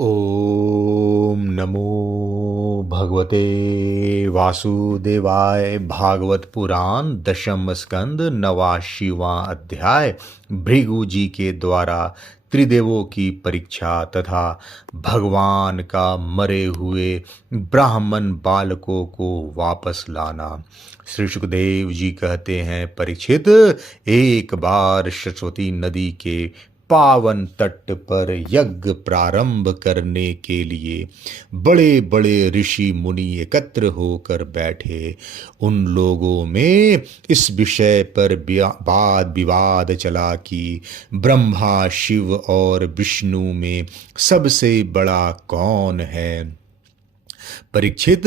ओम नमो भगवते वासुदेवाय। भागवत पुराण दशम स्कंद नवाशीवा अध्याय। भृगु जी के द्वारा त्रिदेवों की परीक्षा तथा भगवान का मरे हुए ब्राह्मण बालकों को वापस लाना। श्री सुखदेव जी कहते हैं, परीक्षित, एक बार सरस्वती नदी के पावन तट पर यज्ञ प्रारंभ करने के लिए बड़े बड़े ऋषि मुनि एकत्र होकर बैठे। उन लोगों में इस विषय पर वाद विवाद चला कि ब्रह्मा, शिव और विष्णु में सबसे बड़ा कौन है। परीक्षित,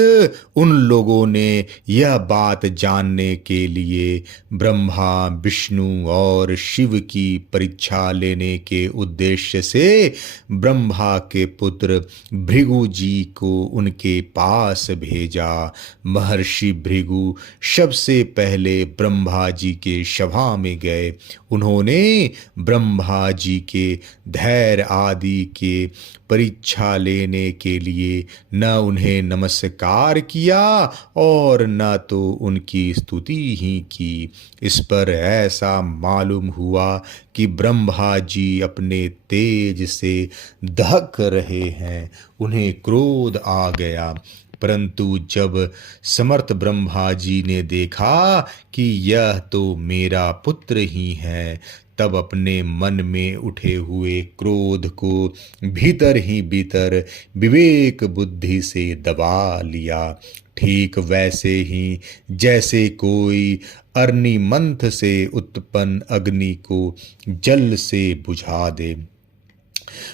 उन लोगों ने यह बात जानने के लिए ब्रह्मा, विष्णु और शिव की परीक्षा लेने के उद्देश्य से ब्रह्मा के पुत्र भृगु जी को उनके पास भेजा। महर्षि भृगु सबसे पहले ब्रह्मा जी के सभा में गए। उन्होंने ब्रह्मा जी के धैर्य आदि के परीक्षा लेने के लिए न उन्हें नमस्कार किया और न तो उनकी स्तुति ही की। इस पर ऐसा मालूम हुआ कि ब्रह्मा जी अपने तेज से दहक रहे हैं। उन्हें क्रोध आ गया, परंतु जब समर्थ ब्रह्मा जी ने देखा कि यह तो मेरा पुत्र ही है, तब अपने मन में उठे हुए क्रोध को भीतर ही भीतर विवेक बुद्धि से दबा लिया। ठीक वैसे ही जैसे कोई अग्निमंथ से उत्पन्न अग्नि को जल से बुझा दे।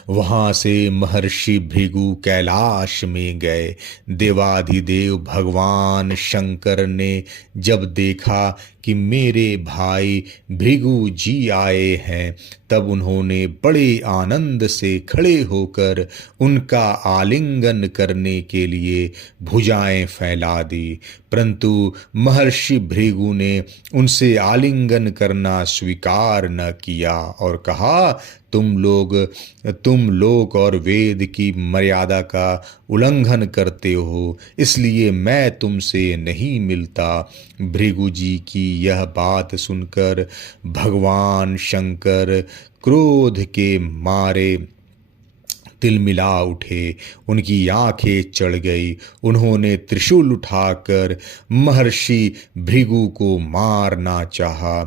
वहां से महर्षि भृगु कैलाश में गए। देवाधिदेव भगवान शंकर ने जब देखा कि मेरे भाई भृगु जी आए हैं, तब उन्होंने बड़े आनंद से खड़े होकर उनका आलिंगन करने के लिए भुजाएं फैला दी। परंतु महर्षि भृगु ने उनसे आलिंगन करना स्वीकार न किया और कहा, तुम लोक और वेद की मर्यादा का उल्लंघन करते हो, इसलिए मैं तुमसे नहीं मिलता। भृगु जी की यह बात सुनकर भगवान शंकर क्रोध के मारे तिलमिला उठे। उनकी आंखें चढ़ गई। उन्होंने त्रिशूल उठाकर महर्षि भृगु को मारना चाहा,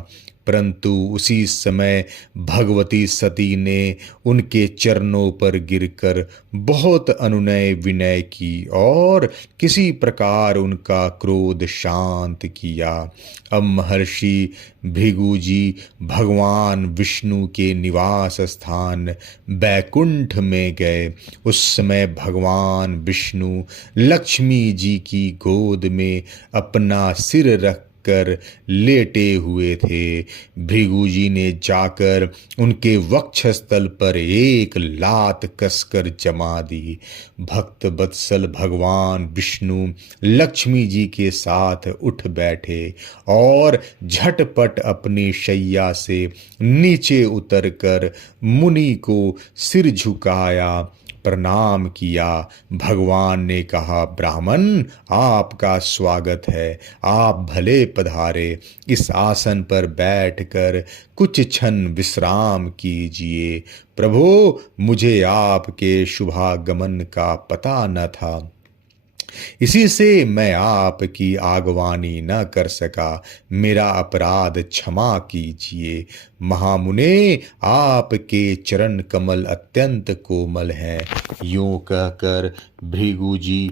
परंतु उसी समय भगवती सती ने उनके चरणों पर गिरकर बहुत अनुनय विनय की और किसी प्रकार उनका क्रोध शांत किया। अब महर्षि भृगु जी भगवान विष्णु के निवास स्थान बैकुंठ में गए। उस समय भगवान विष्णु लक्ष्मी जी की गोद में अपना सिर रख कर लेटे हुए थे। भृगु जी ने जाकर उनके वक्षस्थल पर एक लात कसकर जमा दी। भक्त वत्सल भगवान विष्णु लक्ष्मी जी के साथ उठ बैठे और झटपट अपनी शैया से नीचे उतरकर मुनि को सिर झुकाया, प्रणाम किया। भगवान ने कहा, ब्राह्मण, आपका स्वागत है, आप भले पधारे। इस आसन पर बैठकर कुछ क्षण विश्राम कीजिए। प्रभु, मुझे आपके शुभागमन का पता न था, इसी से मैं आपकी आगवानी न कर सका। मेरा अपराध क्षमा कीजिए। महामुने, आपके चरण कमल अत्यंत कोमल हैं। यूं कहकर भृगु जी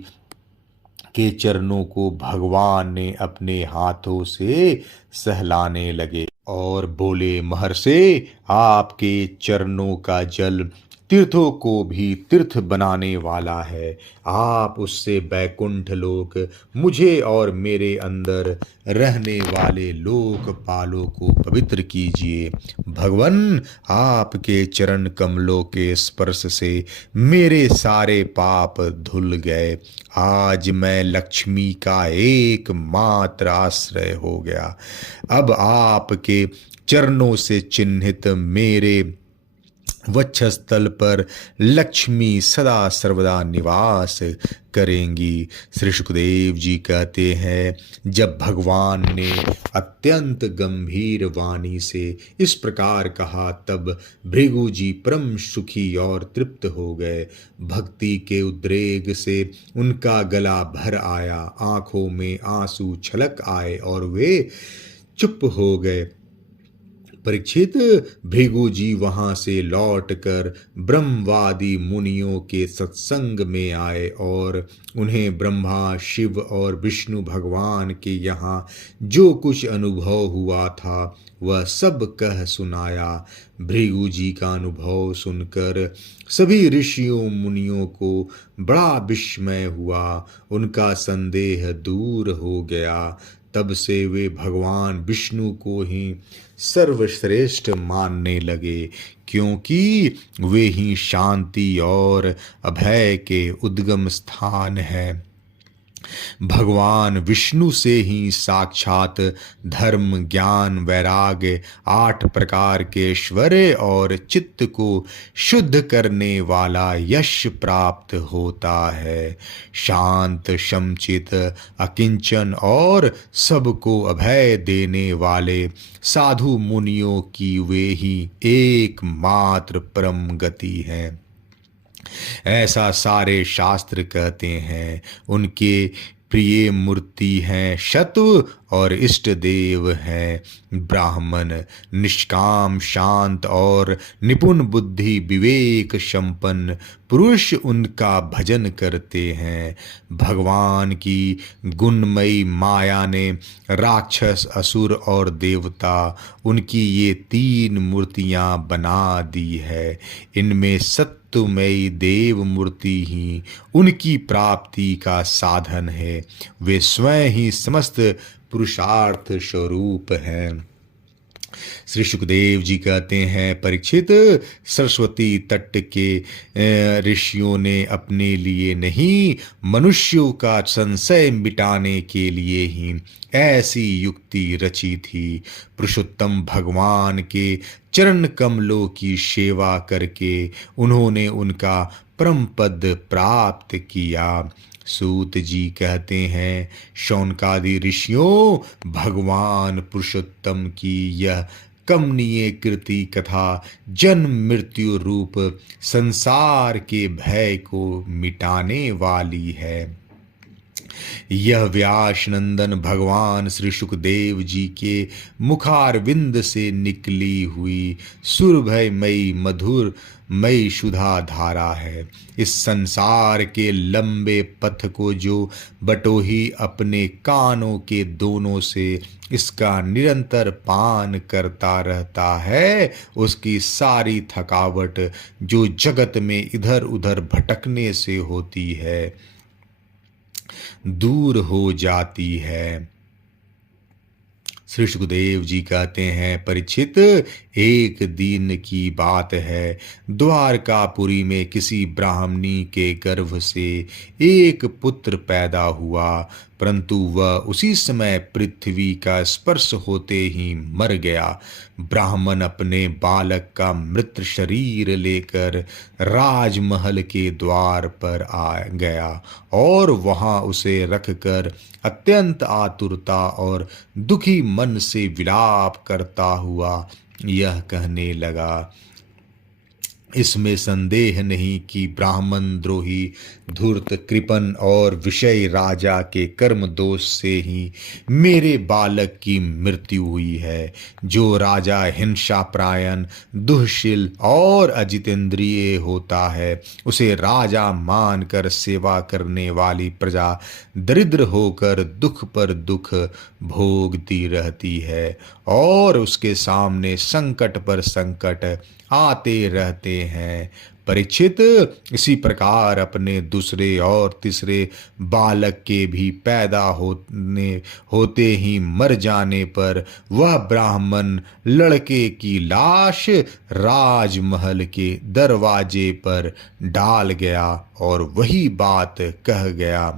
के चरणों को भगवान ने अपने हाथों से सहलाने लगे और बोले, महर्षि, आपके चरणों का जल तीर्थों को भी तीर्थ बनाने वाला है। आप उससे बैकुंठ लोक, मुझे और मेरे अंदर रहने वाले लोकपालों को पवित्र कीजिए। भगवन, आपके चरण कमलों के स्पर्श से मेरे सारे पाप धुल गए। आज मैं लक्ष्मी का एकमात्र आश्रय हो गया। अब आपके चरणों से चिन्हित मेरे वक्षस्थल पर लक्ष्मी सदा सर्वदा निवास करेंगी। श्री सुखदेव जी कहते हैं, जब भगवान ने अत्यंत गंभीर वाणी से इस प्रकार कहा, तब भृगु जी परम सुखी और तृप्त हो गए। भक्ति के उद्रेक से उनका गला भर आया, आंखों में आंसू छलक आए और वे चुप हो गए। परीक्षित, भृगु जी वहां से लौटकर ब्रह्मवादी मुनियों के सत्संग में आए और उन्हें ब्रह्मा, शिव और विष्णु भगवान के यहाँ जो कुछ अनुभव हुआ था वह सब कह सुनाया। भृगु जी का अनुभव सुनकर सभी ऋषियों मुनियों को बड़ा विस्मय हुआ, उनका संदेह दूर हो गया। तब से वे भगवान विष्णु को ही सर्वश्रेष्ठ मानने लगे, क्योंकि वे ही शांति और अभय के उद्गम स्थान हैं। भगवान विष्णु से ही साक्षात धर्म, ज्ञान, वैराग्य, 8 प्रकार के ऐश्वर्य और चित्त को शुद्ध करने वाला यश प्राप्त होता है। शांत, समचित, अकिंचन और सबको अभय देने वाले साधु मुनियों की वे ही एकमात्र परम गति है, ऐसा सारे शास्त्र कहते हैं। उनके प्रिय मूर्ति हैं शत्रु और इष्ट देव हैं ब्राह्मण। निष्काम, शांत और निपुण बुद्धि, विवेक संपन्न पुरुष उनका भजन करते हैं। भगवान की गुणमयी माया ने राक्षस, असुर और देवता उनकी ये 3 मूर्तियां बना दी है। इनमें सत्यमयी देव मूर्ति ही उनकी प्राप्ति का साधन है। वे स्वयं ही समस्त पुरुषार्थ स्वरूप हैं। श्री सुखदेव जी कहते हैं, परीक्षित, सरस्वती तट के ऋषियों ने अपने लिए नहीं, मनुष्यों का संशय मिटाने के लिए ही ऐसी युक्ति रची थी। पुरुषोत्तम भगवान के चरण कमलों की सेवा करके उन्होंने उनका परम पद प्राप्त किया। सूत जी कहते हैं, शौनकादि ऋषियों, भगवान पुरुषोत्तम की यह कमनीय कृति कथा जन्म मृत्यु रूप संसार के भय को मिटाने वाली है। यह व्यास नंदन भगवान श्री सुखदेव जी के मुखारविंद से निकली हुई सुरभयमयी मधुर मई सुधा धारा है। इस संसार के लंबे पथ को जो बटोही अपने कानों के दोनों से इसका निरंतर पान करता रहता है, उसकी सारी थकावट जो जगत में इधर उधर भटकने से होती है दूर हो जाती है। श्री सुखदेव जी कहते हैं, परीक्षित, एक दिन की बात है, द्वारकापुरी में किसी ब्राह्मणी के गर्भ से एक पुत्र पैदा हुआ, परंतु वह उसी समय पृथ्वी का स्पर्श होते ही मर गया। ब्राह्मण अपने बालक का मृत शरीर लेकर राजमहल के द्वार पर आ गया और वहां उसे रखकर अत्यंत आतुरता और दुखी मन से विलाप करता हुआ यह कहने लगा, इसमें संदेह नहीं कि ब्राह्मण द्रोही, धूर्त, कृपण और विषय राजा के कर्म दोष से ही मेरे बालक की मृत्यु हुई है। जो राजा हिंसा प्रायण, दुःशील और अजितेंद्रिय होता है, उसे राजा मानकर सेवा करने वाली प्रजा दरिद्र होकर दुख पर दुख भोगती रहती है और उसके सामने संकट पर संकट आते रहते हैं। परीक्षित, इसी प्रकार अपने दूसरे और तीसरे बालक के भी पैदा होते ही मर जाने पर वह ब्राह्मण लड़के की लाश राजमहल के दरवाजे पर डाल गया और वही बात कह गया।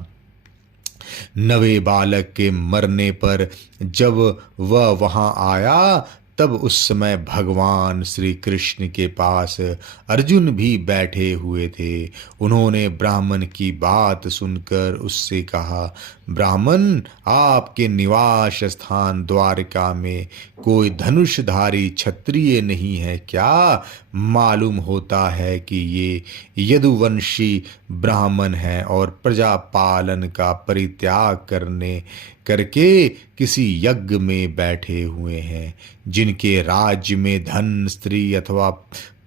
नवे बालक के मरने पर जब वह वहां आया तब उस समय भगवान श्री कृष्ण के पास अर्जुन भी बैठे हुए थे। उन्होंने ब्राह्मण की बात सुनकर उससे कहा, ब्राह्मण, आपके निवास स्थान द्वारका में कोई धनुषधारी क्षत्रिय नहीं है क्या? मालूम होता है कि ये यदुवंशी ब्राह्मण हैं और प्रजा पालन का परित्याग करके किसी यज्ञ में बैठे हुए हैं। जिनके राज्य में धन, स्त्री अथवा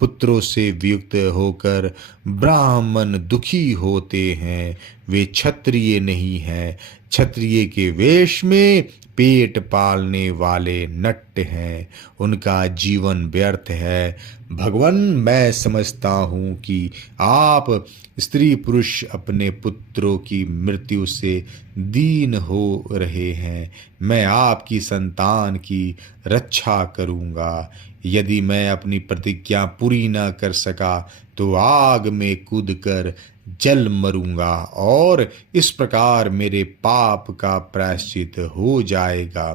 पुत्रों से वियुक्त होकर ब्राह्मण दुखी होते हैं, वे क्षत्रिय नहीं हैं। क्षत्रिय के वेश में पेट पालने वाले नट हैं, उनका जीवन व्यर्थ है। भगवान, मैं समझता हूँ कि आप स्त्री पुरुष अपने पुत्रों की मृत्यु से दीन हो रहे हैं। मैं आपकी संतान की रक्षा करूँगा। यदि मैं अपनी प्रतिज्ञा पूरी न कर सका तो आग में कूदकर जल मरूंगा और इस प्रकार मेरे पाप का प्रायश्चित हो जाएगा।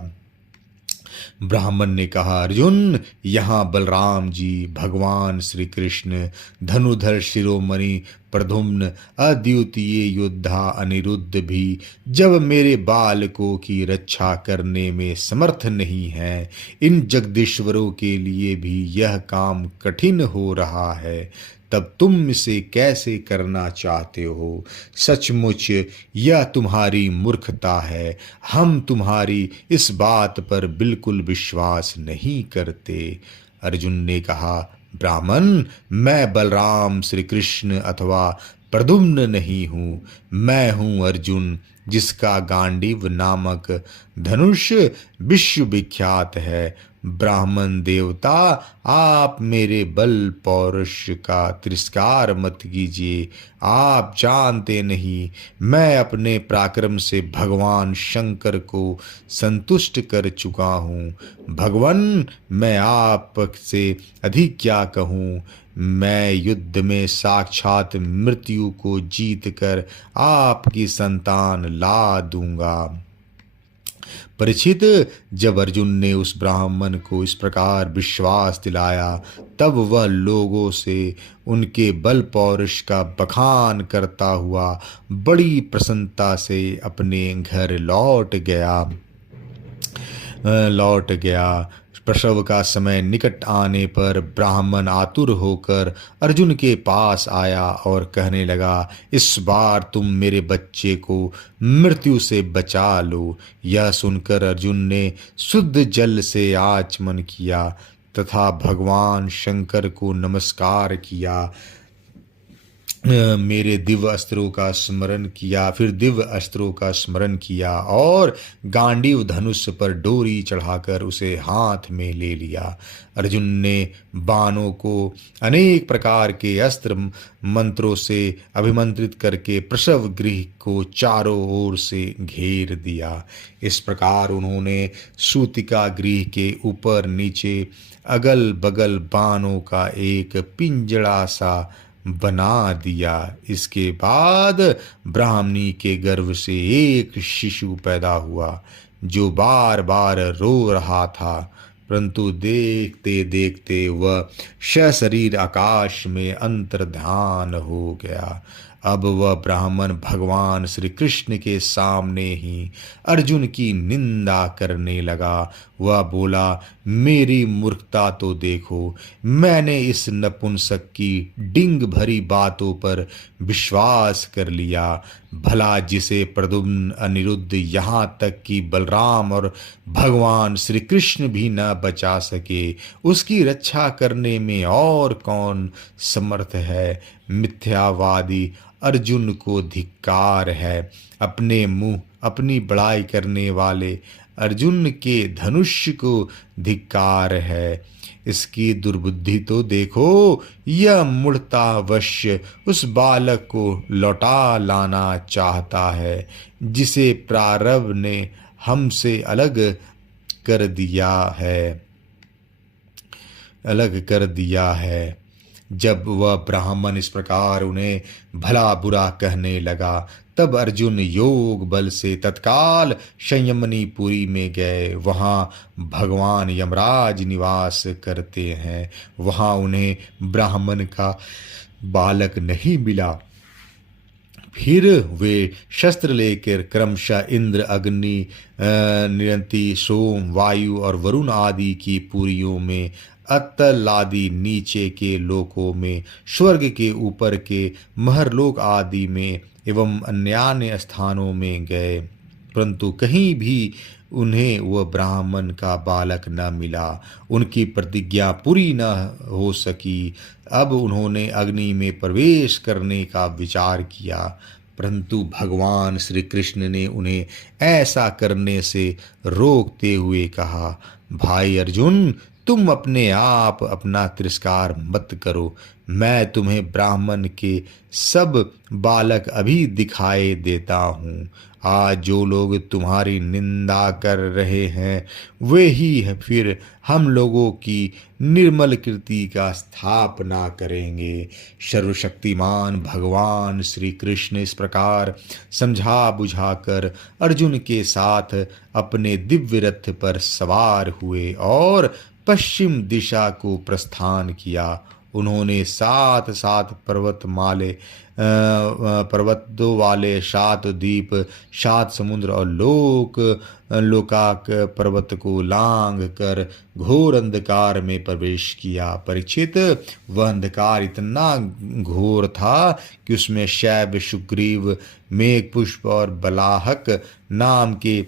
ब्राह्मण ने कहा, अर्जुन, यहाँ बलराम जी, भगवान श्री कृष्ण, धनुधर शिरोमणि प्रद्युम्न, अद्वितीय योद्धा अनिरुद्ध भी जब मेरे बालकों की रक्षा करने में समर्थ नहीं है, इन जगदीश्वरों के लिए भी यह काम कठिन हो रहा है, तब तुम इसे कैसे करना चाहते हो? सचमुच यह तुम्हारी मूर्खता है। हम तुम्हारी इस बात पर बिल्कुल विश्वास नहीं करते। अर्जुन ने कहा, ब्राह्मण, मैं बलराम श्री कृष्ण अथवा प्रद्युम्न नहीं हूँ। मैं हूँ अर्जुन, जिसका गांडीव नामक धनुष विश्व विख्यात है। ब्राह्मण देवता, आप मेरे बल पौरुष का तिरस्कार मत कीजिए। आप जानते नहीं, मैं अपने पराक्रम से भगवान शंकर को संतुष्ट कर चुका हूँ। भगवान, मैं आपसे अधिक क्या कहूँ? मैं युद्ध में साक्षात मृत्यु को जीतकर आपकी संतान ला दूंगा। परीक्षित, जब अर्जुन ने उस ब्राह्मण को इस प्रकार विश्वास दिलाया, तब वह लोगों से उनके बल पौरुष का बखान करता हुआ बड़ी प्रसन्नता से अपने घर लौट गया। प्रसव का समय निकट आने पर ब्राह्मण आतुर होकर अर्जुन के पास आया और कहने लगा, इस बार तुम मेरे बच्चे को मृत्यु से बचा लो। यह सुनकर अर्जुन ने शुद्ध जल से आचमन किया तथा भगवान शंकर को नमस्कार किया। मेरे दिव्य अस्त्रों का स्मरण किया और गांडीव धनुष पर डोरी चढ़ाकर उसे हाथ में ले लिया। अर्जुन ने बाणों को अनेक प्रकार के अस्त्र मंत्रों से अभिमंत्रित करके प्रसव गृह को चारों ओर से घेर दिया। इस प्रकार उन्होंने सूतिका गृह के ऊपर नीचे अगल बगल बाणों का एक पिंजड़ा सा बना दिया। इसके बाद ब्राह्मणी के गर्भ से एक शिशु पैदा हुआ जो बार बार रो रहा था, परंतु देखते देखते वह सशरीर आकाश में अंतर्धान हो गया। अब वह ब्राह्मण भगवान श्री कृष्ण के सामने ही अर्जुन की निंदा करने लगा। वह बोला, मेरी मूर्खता तो देखो, मैंने इस नपुंसक की डिंग भरी बातों पर विश्वास कर लिया। भला जिसे प्रद्युम्न, अनिरुद्ध, यहाँ तक कि बलराम और भगवान श्री कृष्ण भी न बचा सके, उसकी रक्षा करने में और कौन समर्थ है? मिथ्यावादी अर्जुन को धिक्कार है। अपने मुंह अपनी बड़ाई करने वाले अर्जुन के धनुष्य को धिक्कार है। इसकी दुर्बुद्धि तो देखो, यह मूढ़तावश्य उस बालक को लौटा लाना चाहता है जिसे प्रारब्ध ने हमसे अलग कर दिया है। जब वह ब्राह्मण इस प्रकार उन्हें भला बुरा कहने लगा, तब अर्जुन योग बल से तत्काल संयमनीपुरी में गए। वहाँ भगवान यमराज निवास करते हैं। वहाँ उन्हें ब्राह्मण का बालक नहीं मिला। फिर वे शस्त्र लेकर क्रमशः इंद्र, अग्नि, निरंती, सोम, वायु और वरुण आदि की पुरियों में, अतल आदि नीचे के लोकों में, स्वर्ग के ऊपर के महरलोक आदि में एवं अन्यान्य स्थानों में गए, परंतु कहीं भी उन्हें वह ब्राह्मण का बालक न मिला। उनकी प्रतिज्ञा पूरी न हो सकी। अब उन्होंने अग्नि में प्रवेश करने का विचार किया, परंतु भगवान श्री कृष्ण ने उन्हें ऐसा करने से रोकते हुए कहा, भाई अर्जुन, तुम अपने आप अपना तिरस्कार मत करो। मैं तुम्हें ब्राह्मण के सब बालक अभी दिखाई देता हूँ। आज जो लोग तुम्हारी निंदा कर रहे हैं वे ही फिर हम लोगों की निर्मल कीर्ति का स्थापना करेंगे। सर्वशक्तिमान भगवान श्री कृष्ण इस प्रकार समझा बुझाकर अर्जुन के साथ अपने दिव्य रथ पर सवार हुए और पश्चिम दिशा को प्रस्थान किया। उन्होंने सात सात पर्वतों वाले 7 द्वीप, 7 समुद्र और लोकाक पर्वत को लांघ कर घोर अंधकार में प्रवेश किया। परीक्षित, वह अंधकार इतना घोर था कि उसमें शैव, सुग्रीव, मेघपुष्प और बलाहक नाम के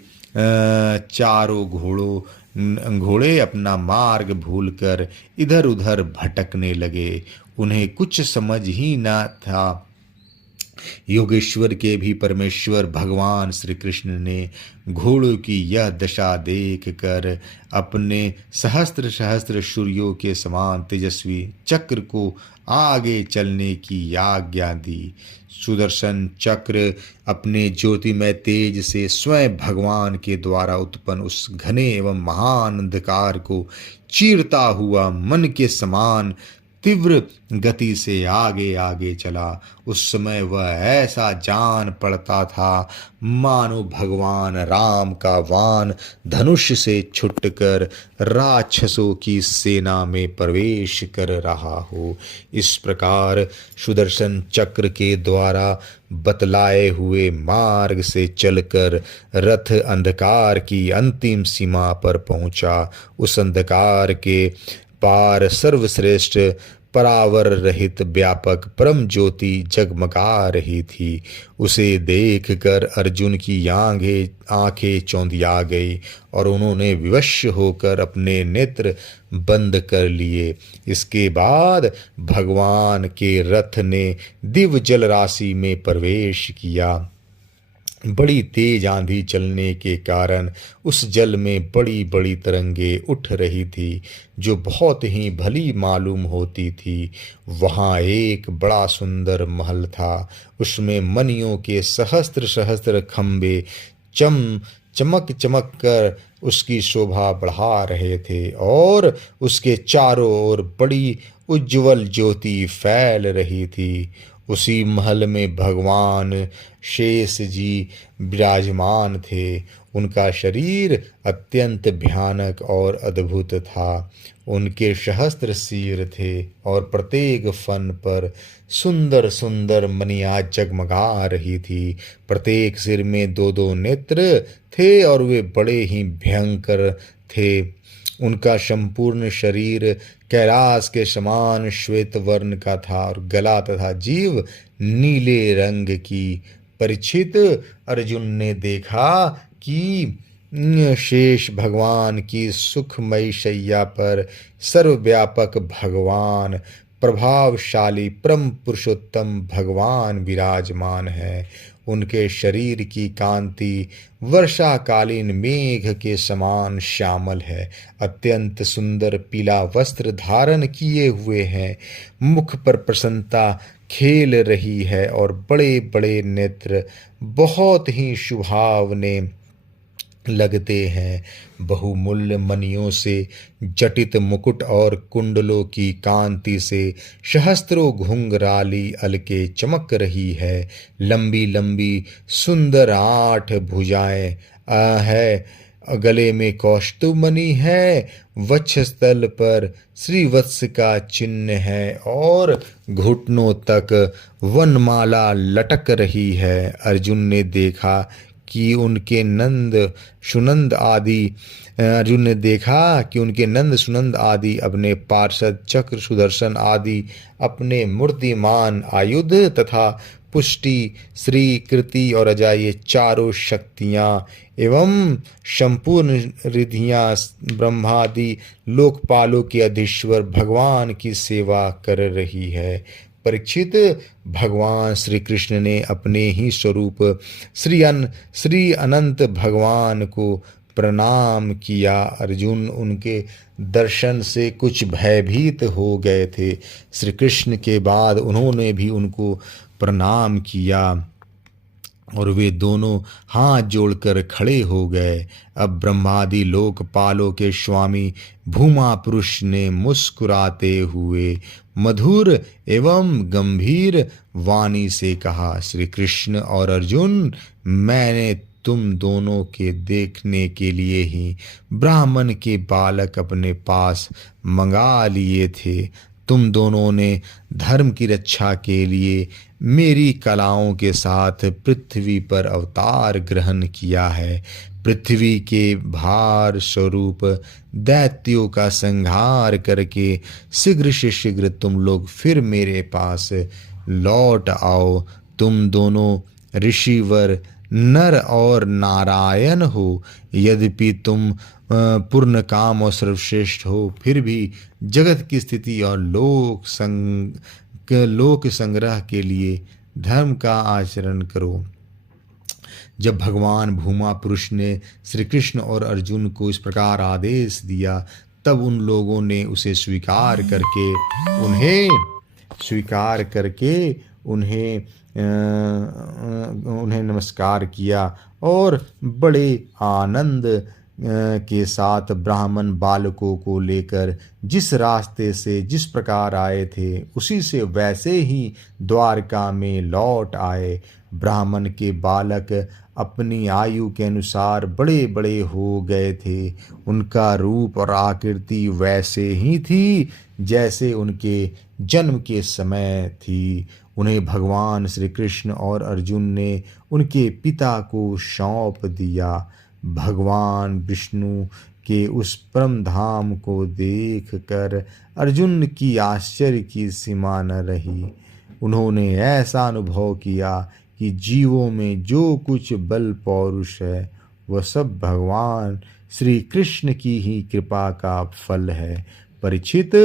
चारों घोड़े अपना मार्ग भूलकर इधर उधर भटकने लगे। उन्हें कुछ समझ ही न था। योगेश्वर के भी परमेश्वर भगवान श्री कृष्ण ने घोड़ों की यह दशा देख कर अपने सहस्त्र सहस्त्र सूर्यों के समान तेजस्वी चक्र को आगे चलने की आज्ञा दी। सुदर्शन चक्र अपने ज्योतिमय तेज से स्वयं भगवान के द्वारा उत्पन्न उस घने एवं महान अंधकार को चीरता हुआ मन के समान तीव्र गति से आगे आगे चला। उस समय वह ऐसा जान पड़ता था मानो भगवान राम का वान धनुष से छुटकर राक्षसों की सेना में प्रवेश कर रहा हो। इस प्रकार सुदर्शन चक्र के द्वारा बतलाए हुए मार्ग से चलकर रथ अंधकार की अंतिम सीमा पर पहुंचा। उस अंधकार के पार सर्वश्रेष्ठ परावर रहित व्यापक परम ज्योति जगमगा रही थी। उसे देखकर अर्जुन की आंखें चौंधिया गई और उन्होंने विवश होकर अपने नेत्र बंद कर लिए। इसके बाद भगवान के रथ ने दिव्य जल राशि में प्रवेश किया। बड़ी तेज आंधी चलने के कारण उस जल में बड़ी बड़ी तरंगे उठ रही थी, जो बहुत ही भली मालूम होती थी। वहाँ एक बड़ा सुंदर महल था। उसमें मणियों के सहस्त्र सहस्त्र खंभे चमक चमक कर उसकी शोभा बढ़ा रहे थे और उसके चारों ओर बड़ी उज्ज्वल ज्योति फैल रही थी। उसी महल में भगवान शेष जी विराजमान थे। उनका शरीर अत्यंत भयानक और अद्भुत था। उनके सहस्त्र सिर थे और प्रत्येक फन पर सुंदर सुंदर मणियाँ जगमगा रही थी। प्रत्येक सिर में 2-2 नेत्र थे और वे बड़े ही भयंकर थे। उनका संपूर्ण शरीर कैलाश के समान श्वेत वर्ण का था और गला तथा जीभ नीले रंग की। परीक्षित, अर्जुन ने देखा कि शेष भगवान की सुखमयी शैया पर सर्वव्यापक भगवान, प्रभावशाली परम पुरुषोत्तम भगवान विराजमान है। उनके शरीर की कांति वर्षाकालीन मेघ के समान श्यामल है। अत्यंत सुंदर पीला वस्त्र धारण किए हुए हैं। मुख पर प्रसन्नता खेल रही है और बड़े बड़े नेत्र बहुत ही सुहावने लगते हैं। बहुमूल्य मणियों से जटित मुकुट और कुंडलों की कांति से सहस्त्रों घुंघराली अलके चमक रही है। लंबी लंबी सुंदर 8 भुजाएं है। गले में कौस्तुभ मणि है। वक्षस्थल पर श्रीवत्स का चिन्ह है और घुटनों तक वनमाला लटक रही है। अर्जुन ने देखा कि उनके नंद सुनंद आदि अपने पार्षद चक्र सुदर्शन आदि अपने मूर्तिमान आयुध तथा पुष्टि श्री कृति और अजा ये चारों शक्तियां एवं संपूर्ण रिद्धियां ब्रह्मादि लोकपालों के अधीश्वर भगवान की सेवा कर रही है। परीक्षित, भगवान श्री कृष्ण ने अपने ही स्वरूप श्री अनंत भगवान को प्रणाम किया। अर्जुन उनके दर्शन से कुछ भयभीत हो गए थे। श्री कृष्ण के बाद उन्होंने भी उनको प्रणाम किया और वे दोनों हाथ जोड़कर खड़े हो गए। अब ब्रह्मादि लोकपालों के स्वामी भूमा पुरुष ने मुस्कुराते हुए मधुर एवं गंभीर वाणी से कहा, श्री कृष्ण और अर्जुन, मैंने तुम दोनों के देखने के लिए ही ब्राह्मण के बालक अपने पास मंगा लिए थे। तुम दोनों ने धर्म की रक्षा के लिए मेरी कलाओं के साथ पृथ्वी पर अवतार ग्रहण किया है। पृथ्वी के भार स्वरूप दैत्यों का संहार करके शीघ्र से शीघ्र तुम लोग फिर मेरे पास लौट आओ। तुम दोनों ऋषिवर नर और नारायण हो। यद्यपि तुम पूर्ण काम और सर्वश्रेष्ठ हो, फिर भी जगत की स्थिति और लोक संग्रह के लिए धर्म का आचरण करो। जब भगवान भूमा पुरुष ने श्री कृष्ण और अर्जुन को इस प्रकार आदेश दिया, तब उन लोगों ने उसे स्वीकार करके उन्हें नमस्कार किया और बड़े आनंद के साथ ब्राह्मण बालकों को लेकर जिस रास्ते से जिस प्रकार आए थे, उसी से वैसे ही द्वारका में लौट आए। ब्राह्मण के बालक अपनी आयु के अनुसार बड़े बड़े हो गए थे। उनका रूप और आकृति वैसे ही थी जैसे उनके जन्म के समय थी। उन्हें भगवान श्री कृष्ण और अर्जुन ने उनके पिता को सौंप दिया। भगवान विष्णु के उस परम धाम को देख कर अर्जुन की आश्चर्य की सीमा न रही। उन्होंने ऐसा अनुभव किया कि जीवों में जो कुछ बल पौरुष है, वह सब भगवान श्री कृष्ण की ही कृपा का फल है। परीक्षित,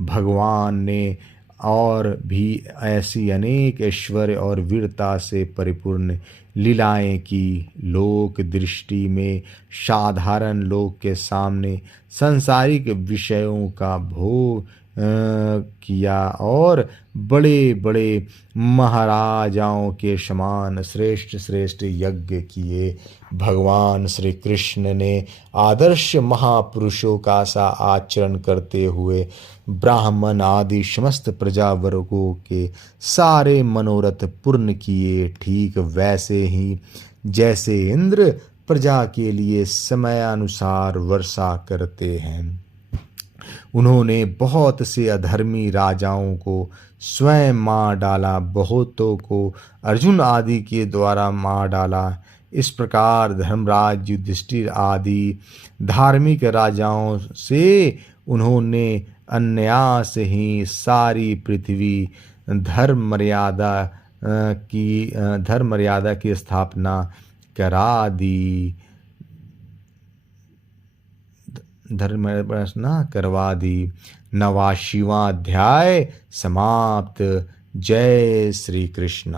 भगवान ने और भी ऐसी अनेक ऐश्वर्य और वीरता से परिपूर्ण लीलाएं की। लोक दृष्टि में साधारण लोग के सामने सांसारिक विषयों का भोग किया और बड़े बड़े महाराजाओं के समान श्रेष्ठ श्रेष्ठ यज्ञ किए। भगवान श्री कृष्ण ने आदर्श महापुरुषों का सा आचरण करते हुए ब्राह्मण आदि समस्त प्रजा वर्गों के सारे मनोरथ पूर्ण किए। ठीक वैसे ही जैसे इंद्र प्रजा के लिए समयानुसार वर्षा करते हैं। उन्होंने बहुत से अधर्मी राजाओं को स्वयं मार डाला, बहुतों को अर्जुन आदि के द्वारा मार डाला। इस प्रकार धर्मराज युधिष्ठिर आदि धार्मिक राजाओं से उन्होंने अन्यास ही सारी पृथ्वी धर्म मर्यादा की स्थापना करा दी, करवा दी। 89वां अध्याय समाप्त। जय श्री कृष्ण।